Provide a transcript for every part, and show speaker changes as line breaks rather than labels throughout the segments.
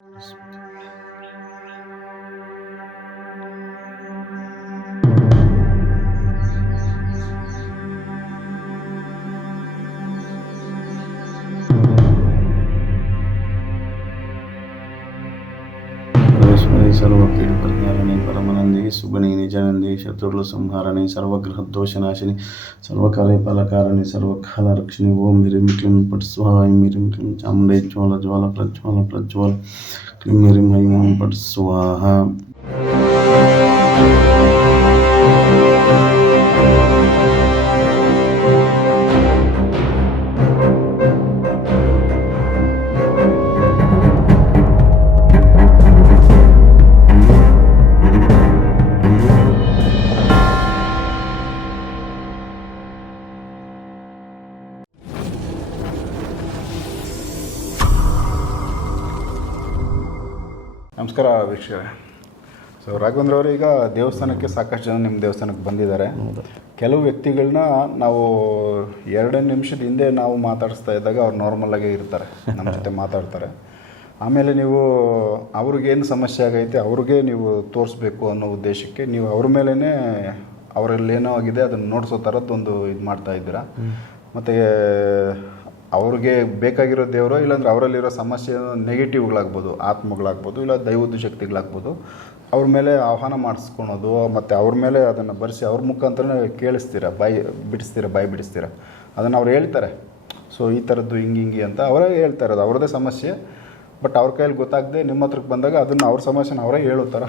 Espírito. Hari సర్వ పీడు పరమనంది శుభని నిజానంది శత్రువుల సంహారణి సర్వగ్రహదోషనాశిని సర్వకార్యపాలకారణి సర్వకాల రక్షిణి ఓం మిరి మిక్లిం పట్ స్వాహి మిరి మిక్లిం చాముండే జ్వాల జ్వాల ప్రజ్వాల ప్రజ్వాల క్లిం మిరి హైం ఓం పట్ స్వాహ
ನಮಸ್ಕಾರ ವೀಕ್ಷಕರೇ. ಸೊ ರಾಘವೇಂದ್ರ ಅವರು ಈಗ ದೇವಸ್ಥಾನಕ್ಕೆ ಸಾಕಷ್ಟು ಜನ ನಿಮ್ಮ ದೇವಸ್ಥಾನಕ್ಕೆ ಬಂದಿದ್ದಾರೆ. ಕೆಲವು ವ್ಯಕ್ತಿಗಳನ್ನ ನಾವು ಎರಡು ನಿಮಿಷದ ಹಿಂದೆ ನಾವು ಮಾತಾಡಿಸ್ತಾ ಇದ್ದಾಗ ಅವ್ರು ನಾರ್ಮಲ್ ಆಗೇ ಇರ್ತಾರೆ ನಮ್ಮ ಜೊತೆ ಮಾತಾಡ್ತಾರೆ. ಆಮೇಲೆ ನೀವು ಅವ್ರಿಗೇನು ಸಮಸ್ಯೆ ಆಗೈತೆ ಅವ್ರಿಗೆ ನೀವು ತೋರಿಸ್ಬೇಕು ಅನ್ನೋ ಉದ್ದೇಶಕ್ಕೆ ನೀವು ಅವ್ರ ಮೇಲೇ ಅವರಲ್ಲಿ ಏನೋ ಆಗಿದೆ ಅದನ್ನು ನೋಡಿಸೋ ಥರದ್ದೊಂದು ಇದು ಮಾಡ್ತಾ ಇದ್ದೀರಾ. ಮತ್ತು ಅವ್ರಿಗೆ ಬೇಕಾಗಿರೋ ದೇವರು ಇಲ್ಲಾಂದ್ರೆ ಅವರಲ್ಲಿರೋ ಸಮಸ್ಯೆ ನೆಗೆಟಿವ್ಗಳಾಗ್ಬೋದು ಆತ್ಮಗಳಾಗ್ಬೋದು ಇಲ್ಲ ದೈವದ ಶಕ್ತಿಗಳಾಗ್ಬೋದು. ಅವ್ರ ಮೇಲೆ ಆಹ್ವಾನ ಮಾಡಿಸ್ಕೊಳೋದು ಮತ್ತು ಅವ್ರ ಮೇಲೆ ಅದನ್ನು ಬರೆಸಿ ಅವ್ರ ಮುಖಾಂತರ ಕೇಳಿಸ್ತೀರ ಬಾಯಿ ಬಿಡಿಸ್ತೀರ ಬಾಯಿ ಬಿಡಿಸ್ತೀರ? ಅದನ್ನು ಅವ್ರು ಹೇಳ್ತಾರೆ. ಸೊ ಈ ಥರದ್ದು ಹಿಂಗೆ ಹಿಂಗೆ ಅಂತ ಅವರೇ ಹೇಳ್ತಾ ಇರೋದು ಅವ್ರದ್ದೇ ಸಮಸ್ಯೆ. ಬಟ್ ಅವ್ರ ಕೈಯಲ್ಲಿ ಗೊತ್ತಾಗದೆ ನಿಮ್ಮ ಹತ್ರಕ್ಕೆ ಬಂದಾಗ ಅದನ್ನು ಅವ್ರ ಸಮಸ್ಯೆನ ಅವರೇ ಹೇಳೋ ಥರ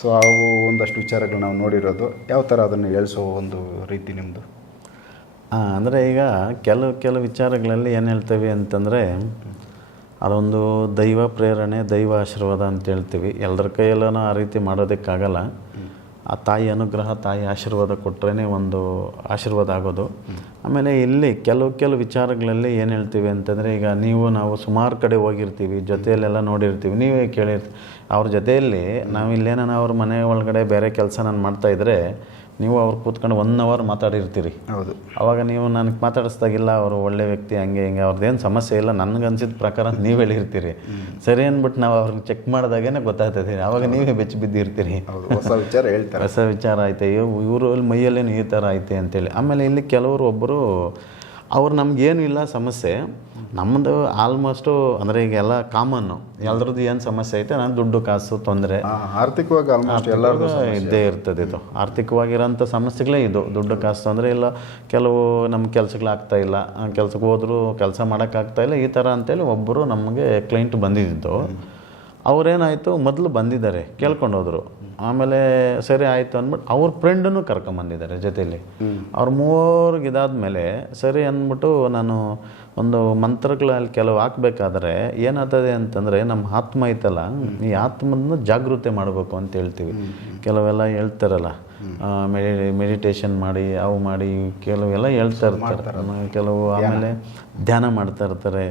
ಸೊ ಅವು ಒಂದಷ್ಟು ವಿಚಾರಗಳು ನಾವು ನೋಡಿರೋದು. ಯಾವ ಥರ ಅದನ್ನು ಹೇಳಿಸೋ ಒಂದು ರೀತಿ ನಿಮ್ಮದು
ಅಂದರೆ ಈಗ ಕೆಲವು ಕೆಲವು ವಿಚಾರಗಳಲ್ಲಿ ಏನು ಹೇಳ್ತೇವೆ ಅಂತಂದರೆ ಅದೊಂದು ದೈವ ಪ್ರೇರಣೆ, ದೈವ ಆಶೀರ್ವಾದ ಅಂತ ಹೇಳ್ತೀವಿ. ಎಲ್ಲರ ಕೈಯಲ್ಲೂ ಆ ರೀತಿ ಮಾಡೋದಕ್ಕಾಗಲ್ಲ. ಆ ತಾಯಿ ಅನುಗ್ರಹ, ತಾಯಿ ಆಶೀರ್ವಾದ ಕೊಟ್ಟರೆ ಒಂದು ಆಶೀರ್ವಾದ ಆಗೋದು. ಆಮೇಲೆ ಇಲ್ಲಿ ಕೆಲವು ಕೆಲವು ವಿಚಾರಗಳಲ್ಲಿ ಏನು ಹೇಳ್ತೀವಿ ಅಂತಂದರೆ ಈಗ ನೀವು ನಾವು ಸುಮಾರು ಕಡೆ ಹೋಗಿರ್ತೀವಿ, ಜೊತೆಯಲ್ಲೆಲ್ಲ ನೋಡಿರ್ತೀವಿ. ನೀವೇ ಕೇಳಿರ್ತೀವಿ ಅವ್ರ ಜೊತೆಯಲ್ಲಿ ನಾವು ಇಲ್ಲೇನಾನ ಅವ್ರ ಮನೆ ಒಳಗಡೆ ಬೇರೆ ಕೆಲಸ ನಾನು ಮಾಡ್ತಾಯಿದ್ರೆ ನೀವು ಅವ್ರು ಕೂತ್ಕೊಂಡು ಒನ್ ಅವರ್ ಮಾತಾಡಿರ್ತೀರಿ. ಹೌದು. ಅವಾಗ ನೀವು ನನಗೆ ಮಾತಾಡಿಸ್ದಾಗಿಲ್ಲ ಅವರು ಒಳ್ಳೆ ವ್ಯಕ್ತಿ ಹಂಗೆ ಹಿಂಗೆ ಅವ್ರದ್ದೇನು ಸಮಸ್ಯೆ ಇಲ್ಲ ನನಗೆ ಅನ್ಸಿದ ಪ್ರಕಾರ ನೀವು ಹೇಳಿರ್ತೀರಿ. ಸರಿ ಅಂದ್ಬಿಟ್ಟು ನಾವು ಅವ್ರನ್ನ ಚೆಕ್ ಮಾಡಿದಾಗೇ ಗೊತ್ತಾಗ್ತದೆ. ಅವಾಗ ನೀವೇ ಬೆಚ್ಚಿ ಬಿದ್ದಿರ್ತೀರಿ.
ಹೊಸ ವಿಚಾರ ಹೇಳ್ತಾರೆ. ಹೊಸ
ವಿಚಾರ ಐತೆ ಇವರು ಮೈಯಲ್ಲೇನು ಈ ಥರ ಐತೆ ಅಂತೇಳಿ. ಆಮೇಲೆ ಇಲ್ಲಿ ಕೆಲವರು ಒಬ್ಬರು ಅವ್ರು ನಮಗೇನು ಇಲ್ಲ ಸಮಸ್ಯೆ. ನಮ್ಮದು ಆಲ್ಮೋಸ್ಟು ಅಂದರೆ ಈಗ ಎಲ್ಲ ಕಾಮನ್ನು ಎಲ್ಲರದ್ದು ಏನು ಸಮಸ್ಯೆ ಐತೆ ನಾನು ದುಡ್ಡು ಕಾಸು ತೊಂದರೆ.
ಆರ್ಥಿಕವಾಗಿ ಆಲ್ಮೋಸ್ಟ್ ಎಲ್ಲರಿಗೂ
ಇದ್ದೇ ಇರ್ತದೆ ಇದು. ಆರ್ಥಿಕವಾಗಿರೋಂಥ ಸಮಸ್ಯೆಗಳೇ ಇದು. ದುಡ್ಡು ಕಾಸು ತೊಂದರೆ ಇಲ್ಲ. ಕೆಲವು ನಮ್ಮ ಕೆಲಸಗಳಾಗ್ತಾ ಇಲ್ಲ. ಕೆಲಸಕ್ಕೆ ಹೋದರೂ ಹೋದ್ರು ಕೆಲಸ ಮಾಡೋಕ್ಕಾಗ್ತಾ ಇಲ್ಲ. ಈ ಥರ ಅಂತೇಳಿ ಒಬ್ಬರು ನಮಗೆ ಕ್ಲೈಂಟ್ ಬಂದಿದ್ದು. ಅವ್ರೇನಾಯಿತು ಮೊದಲು ಬಂದಿದ್ದಾರೆ ಕೇಳ್ಕೊಂಡು ಹೋದರು ಆಮೇಲೆ ಸರಿ ಆಯಿತು ಅಂದ್ಬಿಟ್ಟು ಅವ್ರ ಫ್ರೆಂಡನ್ನು ಕರ್ಕೊಂಬಂದಿದ್ದಾರೆ ಜೊತೆಯಲ್ಲಿ ಅವ್ರ ಮೂವರ್ಗೆ ಇದಾದಮೇಲೆ ಸರಿ ಅಂದ್ಬಿಟ್ಟು ನಾನು ಒಂದು ಮಂತ್ರಗಳಲ್ಲಿ ಕೆಲವು ಹಾಕ್ಬೇಕಾದ್ರೆ ಏನಾಗ್ತದೆ ಅಂತಂದರೆ ನಮ್ಮ ಆತ್ಮ ಐತಲ್ಲ ಈ ಆತ್ಮನ ಜಾಗೃತಿ ಮಾಡಬೇಕು ಅಂತ ಹೇಳ್ತೀವಿ. ಕೆಲವೆಲ್ಲ ಹೇಳ್ತಾರಲ್ಲ ಮೆಡಿ ಮೆಡಿಟೇಷನ್ ಮಾಡಿ ಅವು ಮಾಡಿ ಕೆಲವೆಲ್ಲ ಹೇಳ್ತಾ ಇರ್ತಾರೆ. ಕೆಲವು ಆಮೇಲೆ ಧ್ಯಾನ ಮಾಡ್ತಾ ಇರ್ತಾರೆ.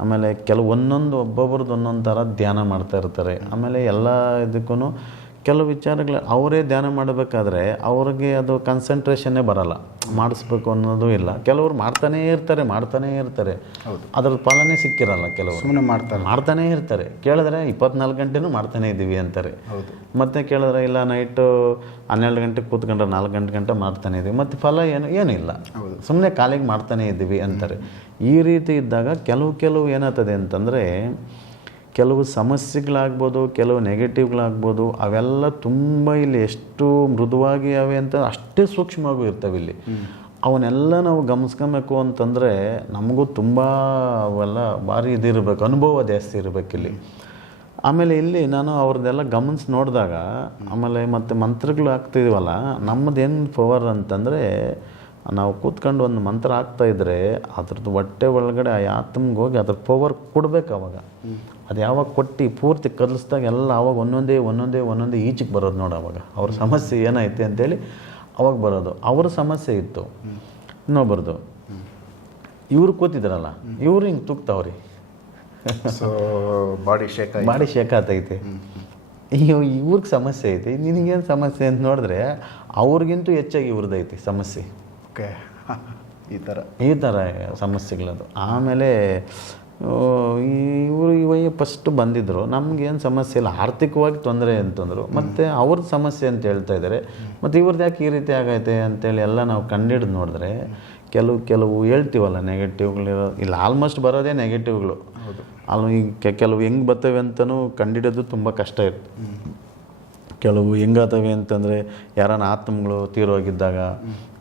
ಆಮೇಲೆ ಕೆಲವು ಒಂದೊಂದು ಒಬ್ಬೊಬ್ರದ್ದು ಒಂದೊಂದು ಥರ ಧ್ಯಾನ ಮಾಡ್ತಾ ಇರ್ತಾರೆ. ಆಮೇಲೆ ಎಲ್ಲ ಇದಕ್ಕೂ ಕೆಲವು ವಿಚಾರಗಳು ಅವರೇ ಧ್ಯಾನ ಮಾಡಬೇಕಾದ್ರೆ ಅವ್ರಿಗೆ ಅದು ಕಾನ್ಸಂಟ್ರೇಷನ್ನೇ ಬರಲ್ಲ. ಮಾಡಿಸ್ಬೇಕು ಅನ್ನೋದು ಇಲ್ಲ. ಕೆಲವರು ಮಾಡ್ತಾನೇ ಇರ್ತಾರೆ ಮಾಡ್ತಾನೇ ಇರ್ತಾರೆ. ಅದ್ರ ಫಲನೇ ಸಿಕ್ಕಿರಲ್ಲ ಕೆಲವರು.
ಸುಮ್ಮನೆ ಮಾಡ್ತಾರೆ.
ಮಾಡ್ತಾನೇ ಇರ್ತಾರೆ. ಕೇಳಿದ್ರೆ ಇಪ್ಪತ್ನಾಲ್ಕು ಗಂಟೆನೂ ಮಾಡ್ತಾನೇ ಇದ್ದೀವಿ ಅಂತಾರೆ. ಮತ್ತೆ ಕೇಳಿದ್ರೆ ಇಲ್ಲ ನೈಟು ಹನ್ನೆರಡು ಗಂಟೆಗೆ ಕೂತ್ಕೊಂಡ್ರೆ ನಾಲ್ಕು ಗಂಟೆ ಗಂಟೆ ಮಾಡ್ತಾನೆ ಇದ್ದೀವಿ. ಮತ್ತು ಫಲ ಏನು ಏನಿಲ್ಲ ಸುಮ್ಮನೆ ಕಾಲಿಗೆ ಮಾಡ್ತಾನೆ ಇದ್ದೀವಿ ಅಂತಾರೆ. ಈ ರೀತಿ ಇದ್ದಾಗ ಕೆಲವು ಕೆಲವು ಏನಾಗ್ತದೆ ಅಂತಂದರೆ ಕೆಲವು ಸಮಸ್ಯೆಗಳಾಗ್ಬೋದು ಕೆಲವು ನೆಗೆಟಿವ್ಗಳಾಗ್ಬೋದು ಅವೆಲ್ಲ ತುಂಬ ಇಲ್ಲಿ ಎಷ್ಟು ಮೃದುವಾಗಿ ಅವೆ ಅಂತ ಅಷ್ಟೇ ಸೂಕ್ಷ್ಮವಾಗೂ ಇರ್ತವೆ ಇಲ್ಲಿ. ಅವನ್ನೆಲ್ಲ ನಾವು ಗಮನಿಸ್ಕೊಬೇಕು ಅಂತಂದರೆ ನಮಗೂ ತುಂಬ ಅವೆಲ್ಲ ಭಾರಿ ಇದಿರಬೇಕು ಅನುಭವ ಜಾಸ್ತಿ ಇರಬೇಕು ಇಲ್ಲಿ. ಆಮೇಲೆ ಇಲ್ಲಿ ನಾನು ಅವ್ರದ್ದೆಲ್ಲ ಗಮನಿಸಿ ನೋಡಿದಾಗ ಆಮೇಲೆ ಮತ್ತು ಮಂತ್ರಗಳು ಹಾಕ್ತಿದ್ದೀವಲ್ಲ ನಮ್ಮದೇನು ಪವರ್ ಅಂತಂದರೆ ನಾವು ಕೂತ್ಕೊಂಡು ಒಂದು ಮಂತ್ರ ಹಾಕ್ತಾಯಿದ್ರೆ ಅದ್ರದ್ದು ಹೊಟ್ಟೆ ಒಳಗಡೆ ಆ ಆತ್ಮಗೆ ಹೋಗಿ ಅದ್ರ ಪವರ್ ಕೊಡಬೇಕು ಅವಾಗ. ಅದು ಯಾವಾಗ ಕೊಟ್ಟು ಪೂರ್ತಿ ಕದಲಿಸ್ದಾಗ ಎಲ್ಲ ಅವಾಗ ಒಂದೊಂದೇ ಒಂದೊಂದೇ ಒಂದೊಂದೇ ಈಚೆಗೆ ಬರೋದು ನೋಡಿ ಅವಾಗ. ಅವ್ರ ಸಮಸ್ಯೆ ಏನೈತೆ ಅಂತೇಳಿ ಅವಾಗ ಬರೋದು. ಅವ್ರ ಸಮಸ್ಯೆ ಇತ್ತು. ಇನ್ನೊಬ್ಬರದು. ಇವ್ರು ಕೂತಿದ್ರಲ್ಲ ಇವ್ರು ಹಿಂಗೆ ತುಕ್ತಾವ್ರಿ
ಸೊ ಬಾಡಿ ಶೇಕ್ ಆಗಿ
ಬಾಡಿ ಶೇಕ್ ಆತೈತೆ ಇವ್ರಿಗೆ ಸಮಸ್ಯೆ ಐತಿ. ನಿನಗೇನು ಸಮಸ್ಯೆ ಅಂತ ನೋಡಿದ್ರೆ ಅವ್ರಿಗಿಂತೂ ಹೆಚ್ಚಾಗಿ ಇವ್ರದ್ದೈತಿ ಸಮಸ್ಯೆ.
ಓಕೆ ಈ ಥರ
ಈ ಥರ ಸಮಸ್ಯೆಗಳದು. ಆಮೇಲೆ ಇವರು ಇವಯ್ಯ ಫಸ್ಟ್ ಬಂದಿದ್ದರು ನಮಗೇನು ಸಮಸ್ಯೆ ಇಲ್ಲ. ಆರ್ಥಿಕವಾಗಿ ತೊಂದರೆ ಅಂತಂದರು. ಮತ್ತು ಅವ್ರದ್ದು ಸಮಸ್ಯೆ ಅಂತ ಹೇಳ್ತಾ ಇದ್ದಾರೆ ಮತ್ತು ಇವ್ರದ್ದು ಯಾಕೆ ಈ ರೀತಿ ಆಗೈತೆ ಅಂತೇಳಿ ಎಲ್ಲ ನಾವು ಕಂಡಿಡ್ದು ನೋಡಿದ್ರೆ ಕೆಲವು ಕೆಲವು ಹೇಳ್ತೀವಲ್ಲ ನೆಗೆಟಿವ್ಗಳಿರೋ ಇಲ್ಲ ಆಲ್ಮೋಸ್ಟ್ ಬರೋದೇ ನೆಗೆಟಿವ್ಗಳು ಅಲ್ಲಿ ಈಗ ಕೆಲವು ಹೆಂಗೆ ಬರ್ತವೆ ಅಂತಲೂ ಕಂಡಿಡೋದು ತುಂಬ ಕಷ್ಟ ಇರುತ್ತೆ ಕೆಲವು ಹೆಂಗಾತವೆ ಅಂತಂದರೆ ಯಾರನ್ನ ಆತ್ಮಗಳು ತೀರೋಗಿದ್ದಾಗ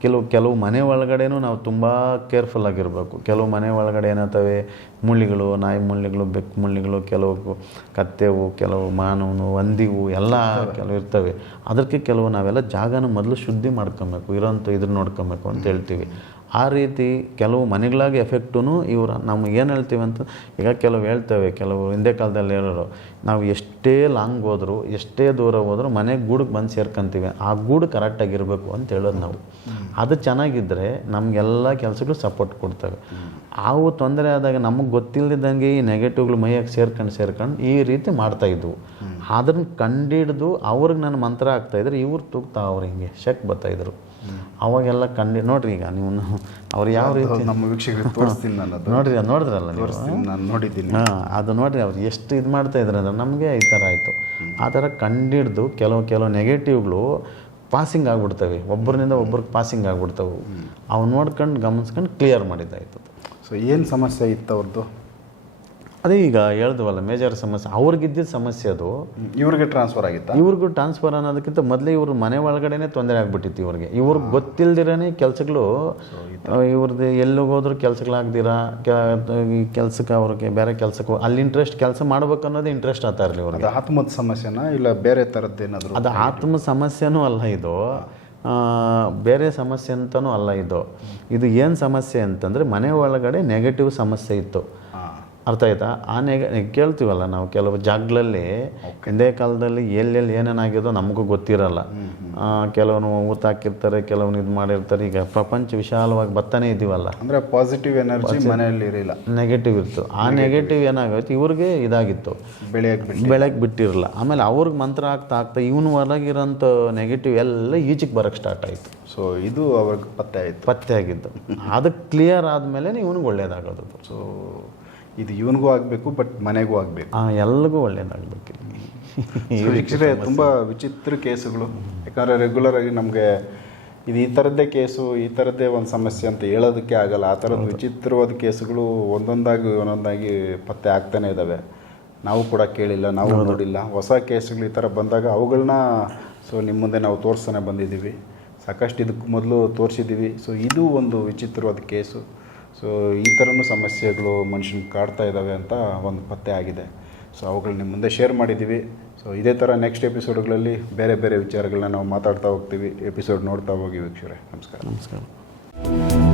ಕೆಲವು ಕೆಲವು ಮನೆ ಒಳಗಡೆನೂ ನಾವು ತುಂಬ ಕೇರ್ಫುಲ್ ಆಗಿರಬೇಕು. ಕೆಲವು ಮನೆ ಒಳಗಡೆ ಏನಾಗ್ತವೆ? ಮುಳ್ಳಿಗಳು ನಾಯಿ ಮುಳ್ಳಿಗಳು ಬೆಕ್ಕು ಮುಳ್ಳಿಗಳು ಕೆಲವು ಕತ್ತೆವು ಕೆಲವು ಮಾನವನು ಹಂದಿವು ಎಲ್ಲ ಕೆಲವು ಇರ್ತವೆ. ಅದಕ್ಕೆ ಕೆಲವು ನಾವೆಲ್ಲ ಜಾಗನ ಮೊದಲು ಶುದ್ಧಿ ಮಾಡ್ಕೊಬೇಕು. ಇರೋಂಥ ಇದ್ರ ನೋಡ್ಕೊಬೇಕು ಅಂತ ಹೇಳ್ತೀವಿ. ಆ ರೀತಿ ಕೆಲವು ಮನೆಗಳಾಗಿ ಎಫೆಕ್ಟೂ ಇವರು ನಮ್ಗೆ ಏನು ಹೇಳ್ತೀವಿ ಅಂತ ಈಗ ಕೆಲವು ಹೇಳ್ತೇವೆ ಕೆಲವು ಹಿಂದೆ ಕಾಲದಲ್ಲಿ ಹೇಳೋರು ನಾವು ಎಷ್ಟೇ ಲಾಂಗ್ ಹೋದರೂ ಎಷ್ಟೇ ದೂರ ಹೋದರೂ ಮನೆ ಗೂಡಿಗೆ ಬಂದು ಸೇರ್ಕೊಂತೀವಿ ಆ ಗೂಡು ಕರೆಕ್ಟಾಗಿರಬೇಕು ಅಂತ ಹೇಳೋದು ನಾವು. ಅದು ಚೆನ್ನಾಗಿದ್ದರೆ ನಮಗೆಲ್ಲ ಕೆಲಸಗಳು ಸಪೋರ್ಟ್ ಕೊಡ್ತವೆ. ಅವು ತೊಂದರೆ ಆದಾಗ ನಮಗೆ ಗೊತ್ತಿಲ್ಲದಿದ್ದಂಗೆ ಈ ನೆಗೆಟಿವ್ಗಳು ಮೈಯಾಗಿ ಸೇರ್ಕೊಂಡು ಸೇರ್ಕೊಂಡು ಈ ರೀತಿ ಮಾಡ್ತಾಯಿದ್ವು ಅದನ್ನು ಕಂಡಿಡಿದು ಅವ್ರಿಗೆ ನನ್ನ ಮಂತ್ರ ಆಗ್ತಾಯಿದ್ರೆ ಇವ್ರು ತೂಗ್ತಾ ಅವ್ರು ಹಿಂಗೆ ಶಕ್ ಬರ್ತಾಯಿದ್ರು ಅವಾಗೆಲ್ಲ ಕಂಡು ನೋಡ್ರಿ ಈಗ ನೀವು ಅವ್ರು ಯಾವ ರೀತಿ
ನಮ್ಮ ವೀಕ್ಷಕರಿಗೆ ತೋರಿಸ್ತೀನಿ ನಾನು ಅದು
ನೋಡ್ರಿ ಅದು ನೋಡಿದ್ರಲ್ಲ
ನೀವು? ನಾನು ನೋಡಿದ್ದೀನಿ.
ಹಾಂ ಅದು ನೋಡ್ರಿ ಅವ್ರು ಎಷ್ಟು ಇದು ಮಾಡ್ತಾ ಇದ್ರೆ ಅಂದ್ರೆ ನಮಗೆ ಈ ಥರ ಆಯಿತು. ಆ ಥರ ಕಂಡಿಡ್ದು ಕೆಲವು ಕೆಲವು ನೆಗೆಟಿವ್ಗಳು ಪಾಸಿಂಗ್ ಆಗ್ಬಿಡ್ತವೆ. ಒಬ್ಬರಿಂದ ಒಬ್ರಿಗೆ ಪಾಸಿಂಗ್ ಆಗ್ಬಿಡ್ತವೆ. ಅವು ನೋಡ್ಕೊಂಡು ಗಮನಿಸ್ಕೊಂಡು ಕ್ಲಿಯರ್ ಮಾಡಿದ್ದಾಯ್ತು.
ಸೊ ಏನು ಸಮಸ್ಯೆ ಇತ್ತು ಅವ್ರದ್ದು
ಅದೇ ಈಗ ಹೇಳ್ದವಲ್ಲ ಮೇಜರ್ ಸಮಸ್ಯೆ. ಅವ್ರಿಗಿದ್ದಿದ್ದ ಸಮಸ್ಯೆ ಅದು.
ಇವ್ರಿಗೆ ಟ್ರಾನ್ಸ್ಫರ್ ಆಗಿತ್ತು?
ಇವ್ರಿಗೂ ಟ್ರಾನ್ಸ್ಫರ್ ಅನ್ನೋದಕ್ಕಿಂತ ಮೊದಲೇ ಇವ್ರ ಮನೆ ಒಳಗಡೆನೆ ತೊಂದರೆ ಆಗಿಬಿಟ್ಟಿತ್ತು ಇವ್ರಿಗೆ. ಇವ್ರಿಗೆ ಗೊತ್ತಿಲ್ದಿರೇ ಕೆಲಸಗಳು ಇವ್ರದ್ದು ಎಲ್ಲಿಗೆ ಹೋದ್ರು ಕೆಲಸಗಳಾಗ್ದಿರ ಈ ಕೆಲಸಕ್ಕೆ ಅವ್ರಿಗೆ ಬೇರೆ ಕೆಲಸಕ್ಕೆ ಅಲ್ಲಿ ಇಂಟ್ರೆಸ್ಟ್ ಕೆಲಸ ಮಾಡ್ಬೇಕು ಅನ್ನೋದು ಇಂಟ್ರೆಸ್ಟ್ ಆಗ್ತಾ ಇರಲಿ ಇವ್ರಿಗೆ.
ಆತ್ಮದ ಸಮಸ್ಯೆನ ಇಲ್ಲ ಬೇರೆ ಥರದ್ದು ಏನಾದರೂ ಅದು
ಆತ್ಮ ಸಮಸ್ಯೆನೂ ಅಲ್ಲ ಇದು. ಬೇರೆ ಸಮಸ್ಯೆ ಅಂತಲೂ ಅಲ್ಲ ಇದು. ಇದು ಏನು ಸಮಸ್ಯೆ ಅಂತಂದರೆ ಮನೆ ಒಳಗಡೆ ನೆಗೆಟಿವ್ ಸಮಸ್ಯೆ ಇತ್ತು. ಅರ್ಥ ಆಯ್ತಾ? ಆ ನೆಗ ಕೇಳ್ತೀವಲ್ಲ ನಾವು ಕೆಲವು ಜಾಗಗಳಲ್ಲಿ ಹಿಂದೆ ಕಾಲದಲ್ಲಿ ಎಲ್ಲೆಲ್ಲಿ ಏನೇನಾಗಿದೋ ನಮಗೂ ಗೊತ್ತಿರಲ್ಲ. ಕೆಲವನು ಊತ ಹಾಕಿರ್ತಾರೆ ಕೆಲವನು ಇದು ಮಾಡಿರ್ತಾರೆ. ಈಗ ಪ್ರಪಂಚ ವಿಶಾಲವಾಗಿ ಬರ್ತಾನೆ ಇದೀವಲ್ಲ
ಅಂದರೆ ಪಾಸಿಟಿವ್ ಎನರ್ಜಿ ಮನೆಯಲ್ಲಿ ಇರಲಿಲ್ಲ.
ನೆಗೆಟಿವ್ ಇತ್ತು. ಆ ನೆಗೆಟಿವ್ ಏನಾಗುತ್ತೆ ಇವ್ರಿಗೆ ಇದಾಗಿತ್ತು.
ಬೆಳೆಯಕ್ಕೆ ಬೆಳಗ್ಗೆ ಬಿಟ್ಟಿರಲ್ಲ.
ಆಮೇಲೆ ಅವ್ರಿಗೆ ಮಂತ್ರ ಆಗ್ತಾ ಆಗ್ತಾ ಇವನು ಹೊರಗಿರೋಂಥ ನೆಗೆಟಿವ್ ಎಲ್ಲ ಈಚೆಗೆ ಬರೋಕ್ಕೆ ಸ್ಟಾರ್ಟ್ ಆಯಿತು.
ಸೊ ಇದು ಅವ್ರಿಗೆ ಪತ್ತೆ ಆಯಿತು.
ಪತ್ತೆ ಆಗಿದ್ದು. ಅದಕ್ಕೆ ಕ್ಲಿಯರ್ ಆದಮೇಲೆ ಇವನಿಗೆ ಒಳ್ಳೇದಾಗೋದು ಸೊ
ಇದು ಇವನಿಗೂ ಆಗಬೇಕು ಬಟ್ ಮನೆಗೂ ಆಗಬೇಕು.
ಎಲ್ಲರಿಗೂ ಒಳ್ಳೆಯದಾಗಬೇಕು
ಒಳ್ಳೇದಾಗಬೇಕು. ವೀಕ್ಷಕರೇ ತುಂಬ ವಿಚಿತ್ರ ಕೇಸುಗಳು. ಯಾಕಂದರೆ ರೆಗ್ಯುಲರ್ ಆಗಿ ನಮಗೆ ಇದು ಈ ಥರದ್ದೇ ಕೇಸು ಈ ಥರದ್ದೇ ಒಂದು ಸಮಸ್ಯೆ ಅಂತ ಹೇಳೋದಕ್ಕೆ ಆಗಲ್ಲ. ಆ ಥರದ ವಿಚಿತ್ರವಾದ ಕೇಸುಗಳು ಒಂದೊಂದಾಗಿ ಒಂದೊಂದಾಗಿ ಪತ್ತೆ ಆಗ್ತಾನೆ ಇದ್ದಾವೆ ನಾವು ಕೂಡ ಕೇಳಿಲ್ಲ ನಾವು ನೋಡಿಲ್ಲ. ಹೊಸ ಕೇಸುಗಳು ಈ ಥರ ಬಂದಾಗ ಅವುಗಳನ್ನ ಸೊ ನಿಮ್ಮ ಮುಂದೆ ನಾವು ತೋರಿಸ್ತಾನೆ ಬಂದಿದ್ದೀವಿ. ಸಾಕಷ್ಟು ಇದಕ್ಕೆ ಮೊದಲು ತೋರಿಸಿದ್ದೀವಿ. ಸೊ ಇದು ಒಂದು ವಿಚಿತ್ರವಾದ ಕೇಸು. ಸೊ ಈ ಥರನೂ ಸಮಸ್ಯೆಗಳು ಮನುಷ್ಯನ ಕಾಡ್ತಾ ಇದ್ದಾವೆ ಅಂತ ಒಂದು ಪತ್ತೆ ಆಗಿದೆ. ಸೊ ಅವುಗಳನ್ನ ಮುಂದೆ ಶೇರ್ ಮಾಡಿದ್ದೀವಿ ಸೊ ಇದೇ ಥರ ನೆಕ್ಸ್ಟ್ ಎಪಿಸೋಡ್ಗಳಲ್ಲಿ ಬೇರೆ ಬೇರೆ ವಿಚಾರಗಳನ್ನ ನಾವು ಮಾತಾಡ್ತಾ ಹೋಗ್ತೀವಿ. ಎಪಿಸೋಡ್ ನೋಡ್ತಾ ಹೋಗಿ ವೀಕ್ಷರೇ. ನಮಸ್ಕಾರ. ನಮಸ್ಕಾರ.